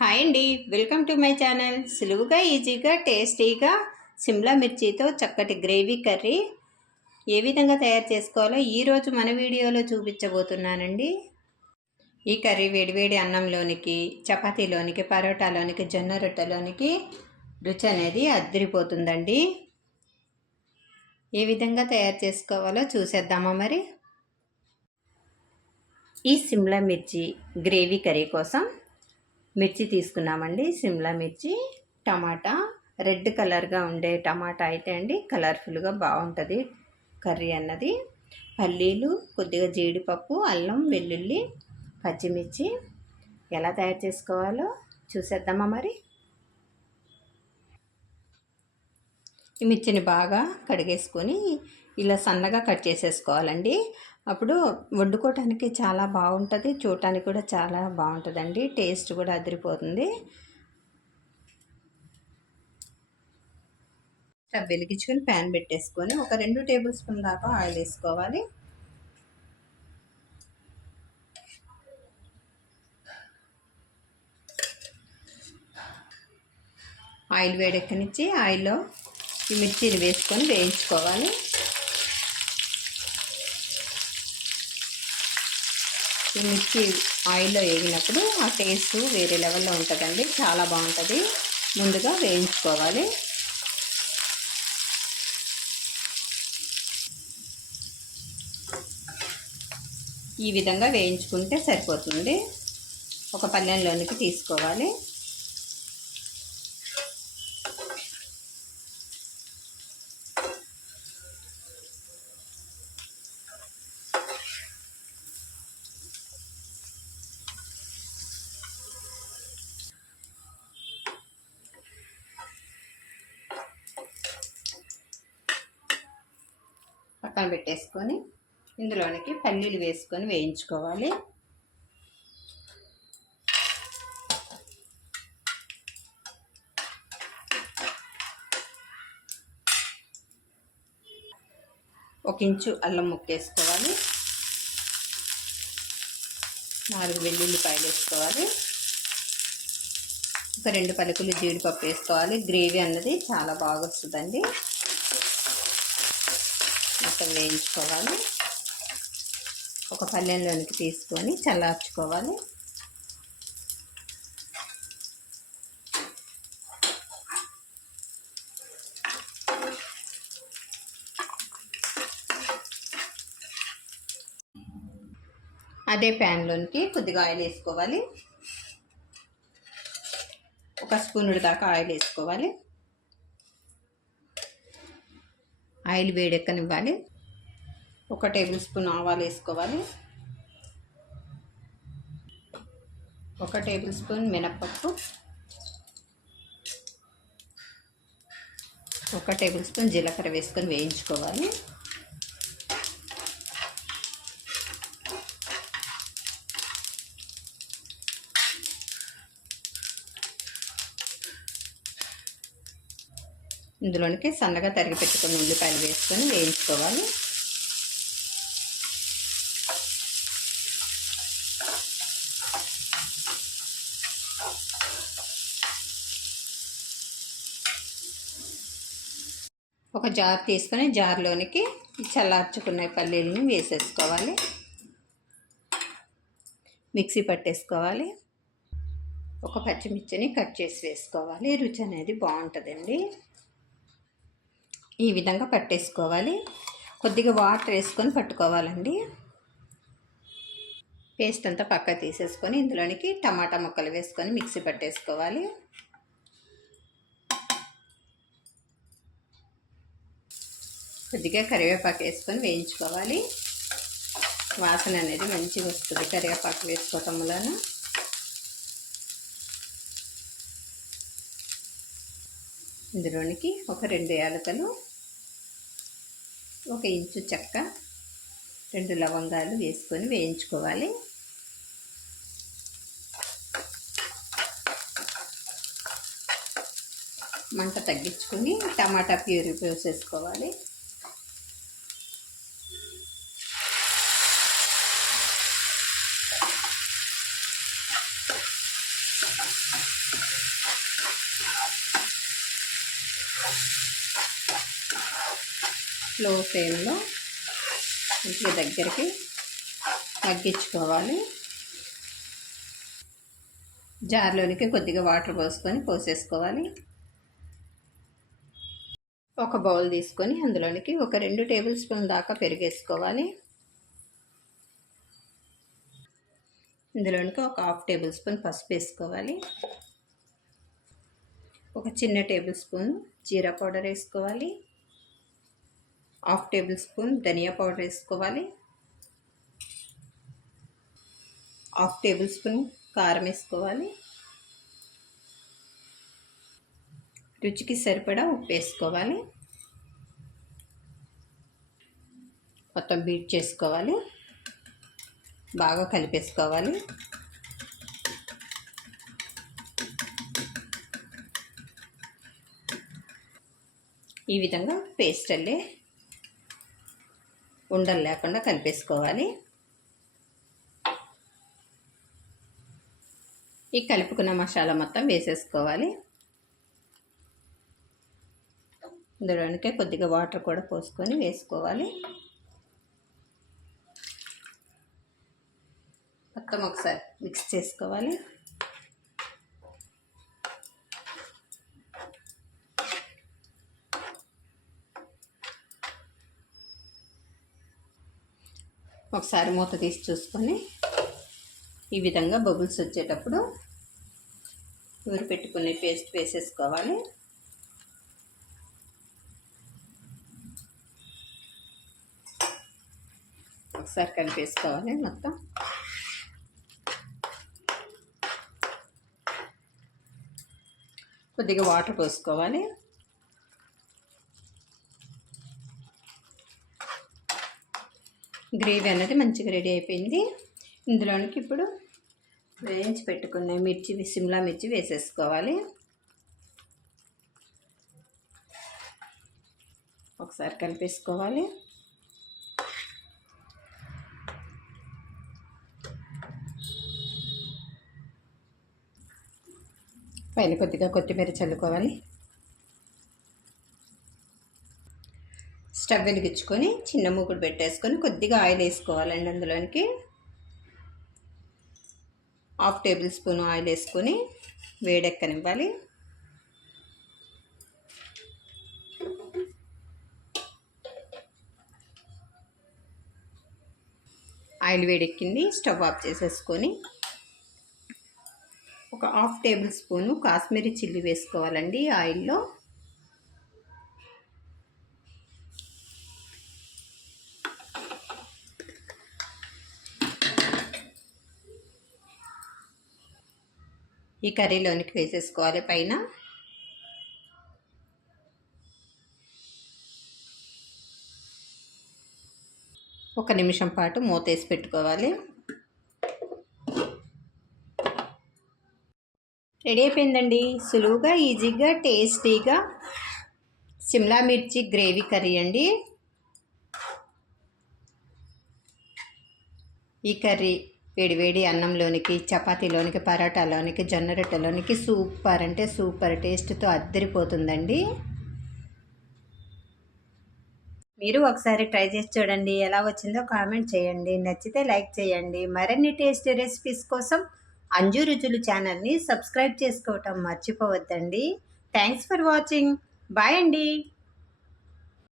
Hi అండి. Welcome to my channel. సులువుగా ఈజీగా టేస్టీగా సిమ్లా మిర్చితో చక్కటి గ్రేవీ కర్రీ ఏ విధంగా తయారు చేసుకోవాలో ఈరోజు మన వీడియోలో చూపించబోతున్నానండి. ఈ కర్రీ వేడివేడి అన్నంలోనికి చపాతీలోనికి పరోటాలోనికి జొన్న రొట్టెలోనికి రుచి అనేది అద్దరిపోతుందండి ఏ విధంగా తయారు చేసుకోవాలో చూసేద్దామా మరి? ఈ సిమ్లా మిర్చి గ్రేవీ కర్రీ కోసం మిర్చి తీసుకున్నామండి. సిమ్లా మిర్చి టమాటా రెడ్ కలర్గా ఉండే టమాటా అయితే అండి కలర్ఫుల్గా బాగుంటుంది కర్రీ అన్నది. పల్లీలు కొద్దిగా జీడిపప్పు అల్లం వెల్లుల్లి పచ్చిమిర్చి ఎలా తయారు చేసుకోవాలో చూసేద్దామా మరి? మిర్చిని బాగా కడిగేసుకొని ఇలా సన్నగా కట్ చేసేసుకోవాలండి. అప్పుడు వండుకోవటానికి చాలా బాగుంటుంది చూడటానికి కూడా చాలా బాగుంటుందండి టేస్ట్ కూడా అదిరిపోతుంది. స్టవ్ వెలిగించుకొని ప్యాన్ పెట్టేసుకొని ఒక రెండు టేబుల్ స్పూన్ దాకా ఆయిల్ వేసుకోవాలి. ఆయిల్ వేడెక్కనిచ్చి ఆయిల్లో ఈ మిర్చిని వేసుకొని వేయించుకోవాలి. ఈ మిర్చి ఆయిల్లో వేగినప్పుడు ఆ టేస్ట్ వేరే లెవెల్లో ఉంటుందండి. చాలా బాగుంటుంది. ముందుగా వేయించుకోవాలి. ఈ విధంగా వేయించుకుంటే సరిపోతుంది. ఒక పల్లెంలోనికి తీసుకోవాలి. పక్కన పెట్టేసుకొని ఇందులోనికి పల్లీలు వేసుకొని వేయించుకోవాలి. ఒక ఇంచు అల్లం ముక్కేసుకోవాలి నాలుగు వెల్లుల్లిపాయలు వేసుకోవాలి. ఒక రెండు పలుకులు జీడిపప్పు వేసుకోవాలి. గ్రేవీ అన్నది చాలా బాగా వస్తుందండి. మొత్తం వేయించుకోవాలి. ఒక పల్లెంలోనికి తీసుకొని చల్లార్చుకోవాలి. అదే ప్యాన్లోనికి కొద్దిగా ఆయిల్ వేసుకోవాలి. ఒక స్పూనుడు దాకా ఆయిల్ వేసుకోవాలి. ఆయిల్ వేడెక్కనివ్వాలి. ఒక టేబుల్ స్పూన్ ఆవాలు వేసుకోవాలి. ఒక టేబుల్ స్పూన్ మినప్పప్పు. ఒక టేబుల్ స్పూన్ జీలకర్ర వేసుకొని వేయించుకోవాలి. ఇందులోనికి సన్నగా తరిగి పెట్టుకుని ఉల్లిపాయలు వేసుకొని వేయించుకోవాలి. ఒక జార్ తీసుకొని జార్లోనికి చల్లార్చుకున్న పల్లీలని వేసేసుకోవాలి. మిక్సీ పట్టేసుకోవాలి. ఒక పచ్చిమిర్చిని కట్ చేసి వేసుకోవాలి. రుచి అనేది బాగుంటుందండి. ఈ విధంగా పట్టేసుకోవాలి. కొద్దిగా వాటర్ వేసుకొని పట్టుకోవాలండి. పేస్ట్ అంతా పక్క తీసేసుకొని ఇందులోనికి టమాటా ముక్కలు వేసుకొని మిక్సీ పట్టేసుకోవాలి. కొద్దిగా కరివేపాకు వేసుకొని వేయించుకోవాలి. వాసన అనేది మంచిగా వస్తుంది కరివేపాకు వేసుకోవటం వలన. ఇందులోనికి ఒక రెండు యాలకలు ఒక ఇంచు చెక్క రెండు లవంగాలు వేసుకొని వేయించుకోవాలి. మంట తగ్గించుకొని టమాటా ప్యూరీ పోసేసుకోవాలి. స్లో ఫ్లేమ్లో ఇంటికి దగ్గరికి తగ్గించుకోవాలి. జార్లోనికి కొద్దిగా వాటర్ పోసుకొని పోసేసుకోవాలి. ఒక బౌల్ తీసుకొని అందులోనికి ఒక రెండు టేబుల్ స్పూన్ దాకా పెరిగేసుకోవాలి. ఇందులోనికి ఒక హాఫ్ టేబుల్ స్పూన్ పసుపు వేసుకోవాలి. ఒక చిన్న టేబుల్ స్పూన్ జీరా పౌడర్ వేసుకోవాలి. హాఫ్ టేబుల్ స్పూన్ ధనియా పౌడర్ వేసుకోవాలి. హాఫ్ టేబుల్ స్పూన్ కారం వేసుకోవాలి. రుచికి సరిపడా ఉప్పు వేసుకోవాలి. మొత్తం బీట్ చేసుకోవాలి. బాగా కలిపేసుకోవాలి. ఈ విధంగా పేస్ట్ అల్లే ఉండలు లేకుండా కలిపేసుకోవాలి. ఈ కలుపుకున్న మసాలా మొత్తం వేసేసుకోవాలి. ఇందులోనికే కొద్దిగా వాటర్ కూడా పోసుకొని వేసుకోవాలి. మొత్తం ఒకసారి మిక్స్ చేసుకోవాలి. ఒకసారి మూత తీసి చూసుకొని ఈ విధంగా బబుల్స్ వచ్చేటప్పుడు ఊరి పెట్టుకునే పేస్ట్ వేసేసుకోవాలి. ఒకసారి కలిపేసుకోవాలి మొత్తం. కొద్దిగా వాటర్ పోసుకోవాలి. గ్రేవీ అనేది మంచిగా రెడీ అయిపోయింది. ఇందులోనికి ఇప్పుడు వేయించి పెట్టుకున్న మిర్చి సిమ్లా మిర్చి వేసేసుకోవాలి. ఒకసారి కలిపేసుకోవాలి. పైన కొద్దిగా కొత్తిమీర చల్లుకోవాలి. స్టవ్ వెలిగించుకొని చిన్న మూకుడు పెట్టేసుకొని కొద్దిగా ఆయిల్ వేసుకోవాలండి అందులోనికి. హాఫ్ టేబుల్ స్పూన్ ఆయిల్ వేసుకొని వేడెక్కనివ్వాలి. ఆయిల్ వేడెక్కింది స్టవ్ ఆఫ్ చేసేసుకొని ఒక half table spoon Kashmiri chilli వేసుకోవాలండి ఆయిల్లో. ఈ కర్రీలోనికి వేసేసుకోవాలి పైన. ఒక నిమిషం పాటు మూతేసి పెట్టుకోవాలి. రెడీ అయిపోయిందండి. సులువుగా ఈజీగా టేస్టీగా సిమ్లా మిర్చి గ్రేవీ కర్రీ అండి. ఈ కర్రీ వేడివేడి అన్నంలోనికి చపాతీలోనికి పరాటాలోనికి జొన్న రొట్టెలోనికి సూపర్. అంటే సూపర్ టేస్ట్తో అద్దరిపోతుందండి. మీరు ఒకసారి ట్రై చేసి చూడండి. ఎలా వచ్చిందో కామెంట్ చేయండి. నచ్చితే లైక్ చేయండి. మరిన్ని టేస్టీ రెసిపీస్ కోసం అంజు రుచులు ఛానల్ని సబ్స్క్రైబ్ చేసుకోవటం మర్చిపోవద్దండి. Thanks for watching. బాయ్ అండి.